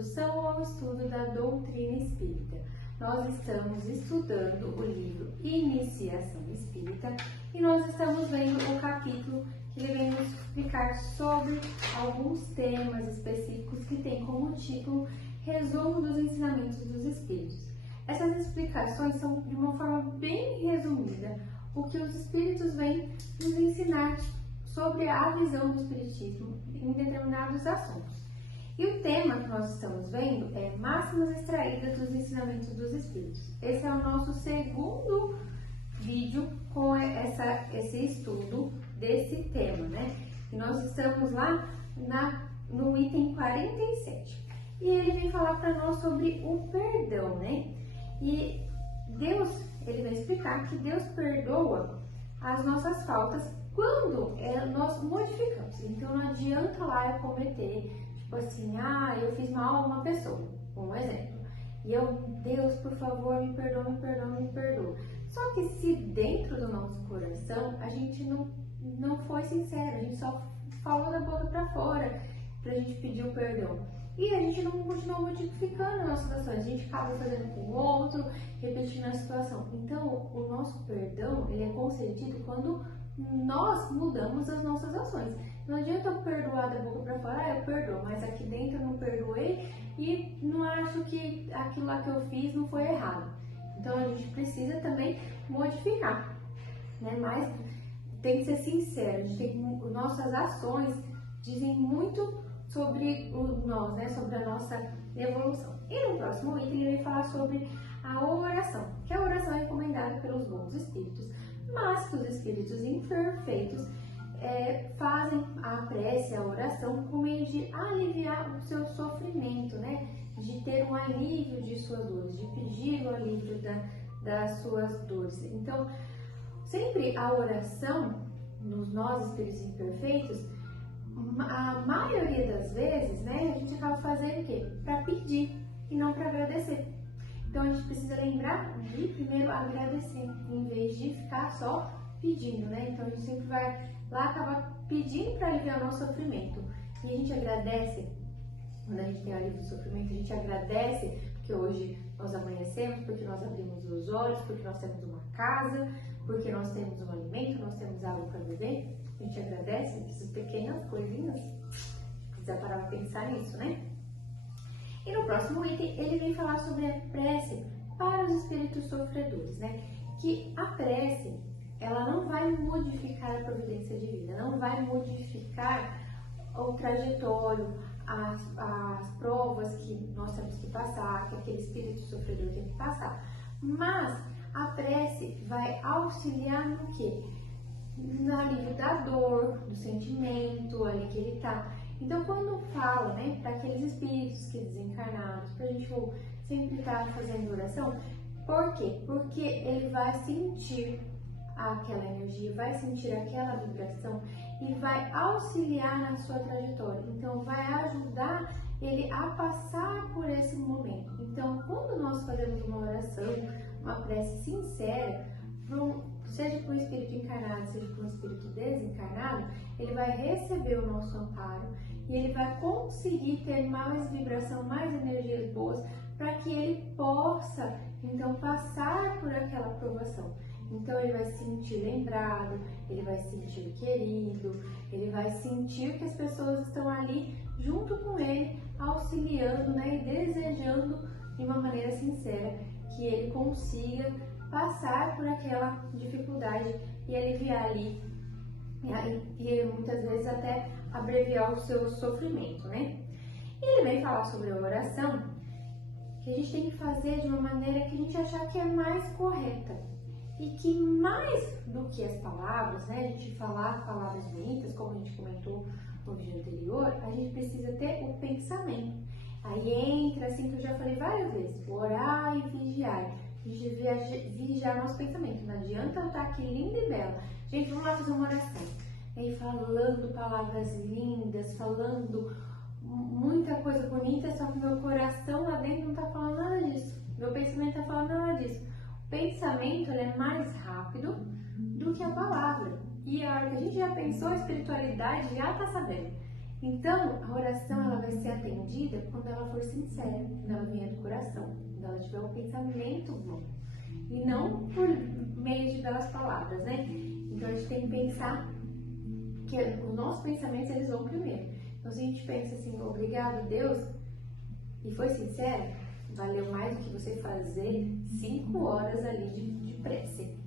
Introdução ao Estudo da Doutrina Espírita. Nós estamos estudando o livro Iniciação Espírita e nós estamos vendo o capítulo que ele vem nos explicar sobre alguns temas específicos que tem como título Resumo dos Ensinamentos dos Espíritos. Essas explicações são de uma forma bem resumida o que os Espíritos vêm nos ensinar sobre a visão do Espiritismo em determinados assuntos. E o tema que nós estamos vendo é Máximas Extraídas dos Ensinamentos dos Espíritos. Esse é o nosso segundo vídeo com esse estudo desse tema, né? E nós estamos lá no item 47. E ele vem falar para nós sobre o perdão, né? E Deus, ele vai explicar que Deus perdoa as nossas faltas quando nós modificamos. Então não adianta lá eu cometer, tipo assim, eu fiz mal a uma pessoa, um exemplo. E Deus, por favor, me perdoa, me perdoa, me perdoa. Só que se dentro do nosso coração a gente não foi sincero, a gente só falou da boca para fora pra gente pedir o perdão. E a gente não continua modificando nossas ações, a gente acaba fazendo com o outro, repetindo a situação. Então, o nosso perdão, ele é concedido quando nós mudamos as nossas ações. Não adianta eu perdoar da boca para fora, eu perdoo, mas aqui dentro eu não perdoei e não acho que aquilo lá que eu fiz não foi errado. Então, a gente precisa também modificar, né? Mas tem que ser sincero, nossas ações dizem muito sobre nós, né? Sobre a nossa evolução. E no próximo item ele vai falar sobre a oração, que a oração é recomendada pelos bons espíritos, mas que os espíritos imperfeitos fazem a prece, a oração, com meio de aliviar o seu sofrimento, né? De ter um alívio de suas dores, de pedir o alívio das suas dores. Então, sempre a oração, nós espíritos imperfeitos, a maioria das vezes, né, a gente acaba fazendo o quê? Para pedir e não para agradecer. Então, a gente precisa lembrar de primeiro agradecer, em vez de ficar só pedindo, né? Então, a gente sempre vai lá acabar pedindo para aliviar o nosso sofrimento. E a gente agradece, quando a gente tem alívio do sofrimento, a gente agradece porque hoje nós amanhecemos, porque nós abrimos os olhos, porque nós temos uma casa, porque nós temos um alimento, nós temos água para beber. A gente agradece essas pequenas coisinhas. A gente precisa parar para pensar nisso, né? E no próximo item, ele vem falar sobre a prece para os espíritos sofredores, né? Que a prece, ela não vai modificar a providência divina, não vai modificar o trajetório, as provas que nós temos que passar, que aquele espírito sofredor tem que passar. Mas a prece vai auxiliar no quê? No alívio da dor, do sentimento ali que ele está. Então, quando fala, né, para aqueles espíritos que desencarnados, para a gente sempre estar fazendo oração, por quê? Porque ele vai sentir aquela energia, vai sentir aquela vibração e vai auxiliar na sua trajetória. Então, vai ajudar ele a passar por esse momento. Então, quando nós fazemos uma oração, uma prece sincera, seja para um espírito encarnado, seja para um espírito desencarnado, ele vai receber o nosso amparo e ele vai conseguir ter mais vibração, mais energias boas, para que ele possa, então, passar por aquela provação. Então, ele vai se sentir lembrado, ele vai se sentir querido, ele vai sentir que as pessoas estão ali junto com ele, auxiliando, né, e desejando de uma maneira sincera que ele consiga passar por aquela dificuldade e aliviar ali, e muitas vezes até abreviar o seu sofrimento, né? E ele vem falar sobre a oração, que a gente tem que fazer de uma maneira que a gente achar que é mais correta. E que mais do que as palavras, né, a gente falar palavras bonitas, como a gente comentou no vídeo anterior, a gente precisa ter o pensamento. Aí entra, assim que eu já falei várias vezes, orar e vigiar. A gente vigiar nosso pensamento. Não adianta eu estar aqui linda e bela. Gente, vamos lá fazer uma oração. Aí falando palavras lindas, falando muita coisa bonita, só que meu coração lá dentro não está falando nada disso. Meu pensamento está falando nada disso. O pensamento é mais rápido do que a palavra. E a hora que a gente já pensou, a espiritualidade já está sabendo. Então, a oração ela vai ser atendida quando ela for sincera, quando ela vier do coração, quando ela tiver um pensamento bom. E não por meio de belas palavras, né? Então, a gente tem que pensar que os nossos pensamentos, eles vão primeiro. Então, se a gente pensa assim, obrigado, Deus, e foi sincero, valeu mais do que você fazer 5 horas ali de prece.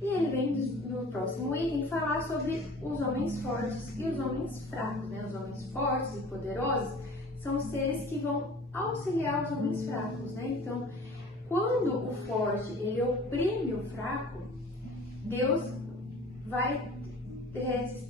E ele vem no próximo item falar sobre os homens fortes e os homens fracos, né? Os homens fortes e poderosos são os seres que vão auxiliar os homens fracos, né? Então, quando o forte ele oprime o fraco, Deus vai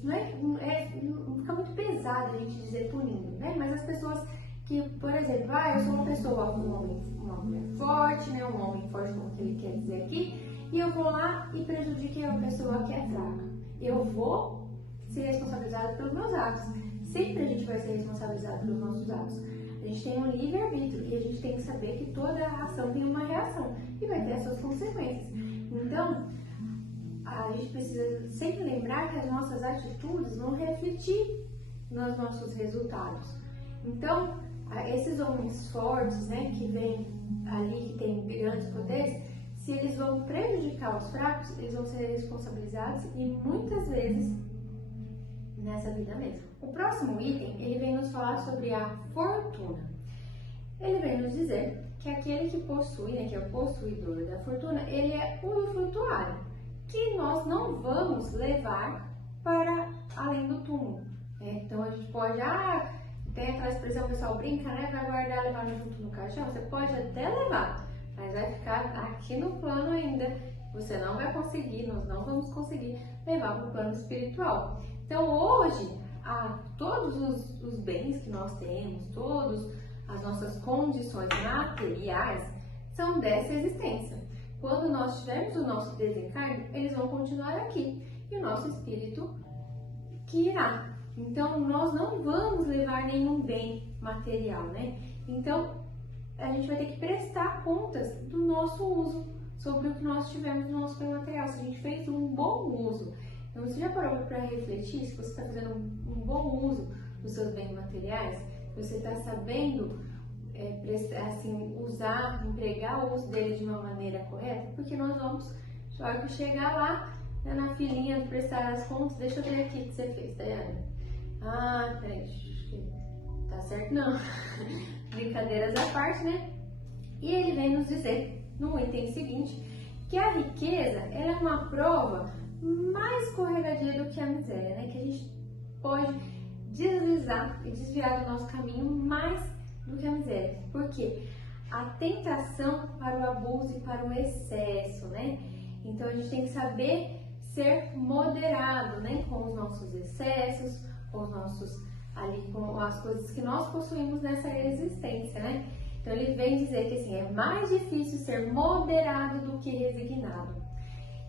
não fica muito pesado a gente dizer punindo, né? Mas as pessoas que, por exemplo, eu sou uma pessoa, uma mulher forte, né? Um homem forte, como que ele quer dizer aqui, e eu vou lá e prejudiquei a pessoa que é fraca. Eu vou ser responsabilizada pelos meus atos. Sempre a gente vai ser responsabilizado pelos nossos atos. A gente tem um livre-arbítrio e a gente tem que saber que toda ação tem uma reação e vai ter as suas consequências. Então, a gente precisa sempre lembrar que as nossas atitudes vão refletir nos nossos resultados. Então, esses homens fortes, né, que vêm ali, que têm grandes poderes, se eles vão prejudicar os fracos, eles vão ser responsabilizados e muitas vezes nessa vida mesmo. O próximo item, ele vem nos falar sobre a fortuna. Ele vem nos dizer que aquele que possui, né, que é o possuidor da fortuna, ele é usufrutuário, que nós não vamos levar para além do túmulo. Então a gente pode, tem aquela expressão, o pessoal brinca, né, vai guardar, levar junto no caixão, você pode até levar, mas vai ficar aqui no plano ainda, você não vai conseguir, nós não vamos conseguir levar para o plano espiritual. Então hoje, todos os bens que nós temos, todas as nossas condições materiais são dessa existência. Quando nós tivermos o nosso desencarne, eles vão continuar aqui e o nosso espírito que irá. Então nós não vamos levar nenhum bem material, né? Então a gente vai ter que prestar contas do nosso uso, sobre o que nós tivemos no nosso bem material, se a gente fez um bom uso. Então, você já parou para refletir se você está fazendo um bom uso dos seus bens materiais? Você está sabendo usar, empregar o uso dele de uma maneira correta? Porque nós vamos, na hora que chegar lá, né, na filinha de prestar as contas, deixa eu ver aqui o que você fez, Daiane. Peraí, acho que tá certo não. Brincadeiras à parte, né? E ele vem nos dizer, no item seguinte, que a riqueza ela é uma prova mais escorregadia do que a miséria, né? Que a gente pode deslizar e desviar do nosso caminho mais do que a miséria. Por quê? A tentação para o abuso e para o excesso, né? Então a gente tem que saber ser moderado, né? Com os nossos excessos, com as coisas que nós possuímos nessa existência, né? Então ele vem dizer que assim, é mais difícil ser moderado do que resignado.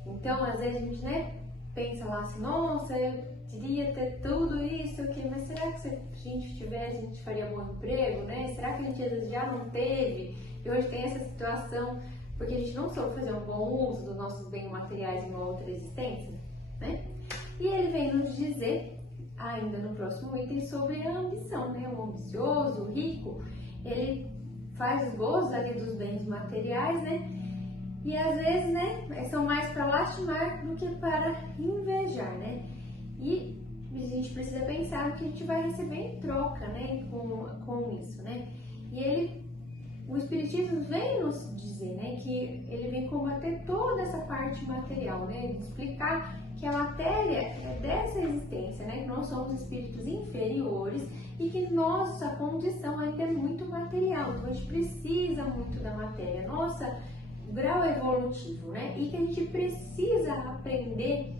Então, às vezes a gente, né, pensa lá assim, nossa, eu queria ter tudo isso aqui, mas será que se a gente tivesse, a gente faria bom emprego, né? Será que a gente às vezes já não teve e hoje tem essa situação porque a gente não soube fazer um bom uso dos nossos bens materiais em uma outra existência, né? E ele vem nos dizer, ainda no próximo item, sobre a ambição, né? O ambicioso, o rico, ele faz os gozos ali dos bens materiais, né? E às vezes, né, são mais para lastimar do que para invejar, né? E a gente precisa pensar no que a gente vai receber em troca, né, com isso, né? E o Espiritismo vem nos dizer, né, que ele vem combater toda essa parte material, né? Explicar que a matéria é dessa existência, né? Que nós somos espíritos inferiores e que nossa condição ainda é muito material, então a gente precisa muito da matéria. O grau evolutivo, né? E que a gente precisa aprender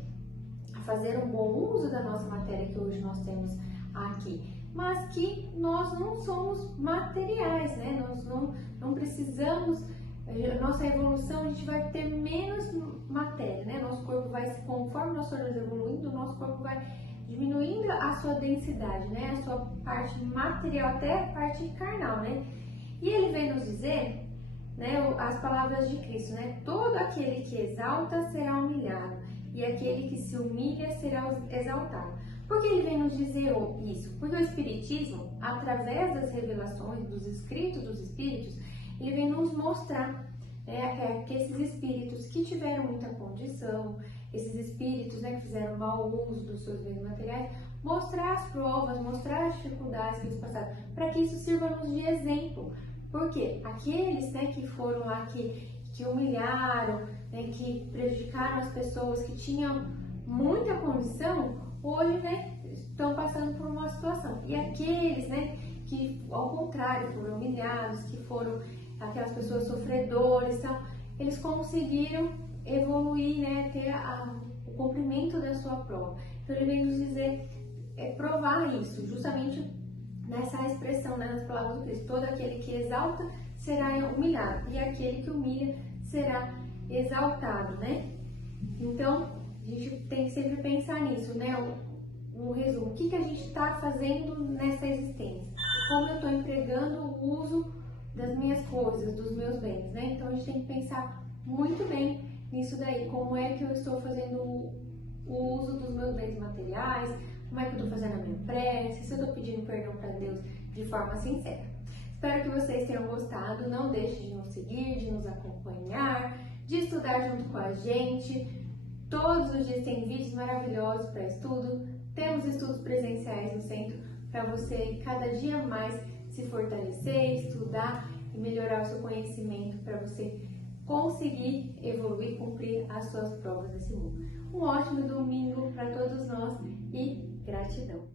a fazer um bom uso da nossa matéria que hoje nós temos aqui, mas que nós não somos materiais, né? Nós não precisamos, nossa evolução, a gente vai ter menos matéria, né? Nosso corpo vai, conforme nós formos evoluindo, o nosso corpo vai diminuindo a sua densidade, né? A sua parte material, até a parte carnal, né? E ele vem nos dizer, né, as palavras de Cristo, né? Todo aquele que exalta será humilhado e aquele que se humilha será exaltado. Por que ele vem nos dizer isso? Porque o Espiritismo, através das revelações, dos escritos dos Espíritos, ele vem nos mostrar, né, que esses Espíritos que tiveram muita condição, esses Espíritos, né, que fizeram mau uso dos seus bens materiais, mostrar as provas, mostrar as dificuldades que eles passaram, para que isso sirva-nos de exemplo. Porque aqueles, né, que foram lá, que humilharam, né, que prejudicaram as pessoas, que tinham muita condição, hoje, né, estão passando por uma situação. E aqueles, né, que ao contrário foram humilhados, que foram aquelas pessoas sofredoras, então, eles conseguiram evoluir, né, ter o cumprimento da sua prova. Então ele vem nos dizer, provar isso, justamente nessa expressão, né, nas palavras do Cristo: todo aquele que exalta será humilhado, e aquele que humilha será exaltado, né? Então, a gente tem que sempre pensar nisso, né? Um resumo, o que a gente está fazendo nessa existência? Como eu estou empregando o uso das minhas coisas, dos meus bens, né? Então, a gente tem que pensar muito bem nisso daí, como é que eu estou fazendo o uso dos meus bens materiais, como é que eu estou fazendo a minha prece, se eu estou pedindo perdão para Deus de forma sincera. Espero que vocês tenham gostado, não deixe de nos seguir, de nos acompanhar, de estudar junto com a gente. Todos os dias tem vídeos maravilhosos para estudo, temos estudos presenciais no centro para você cada dia mais se fortalecer, estudar e melhorar o seu conhecimento para você conseguir evoluir, cumprir as suas provas nesse mundo. Um ótimo domingo para todos nós e gratidão!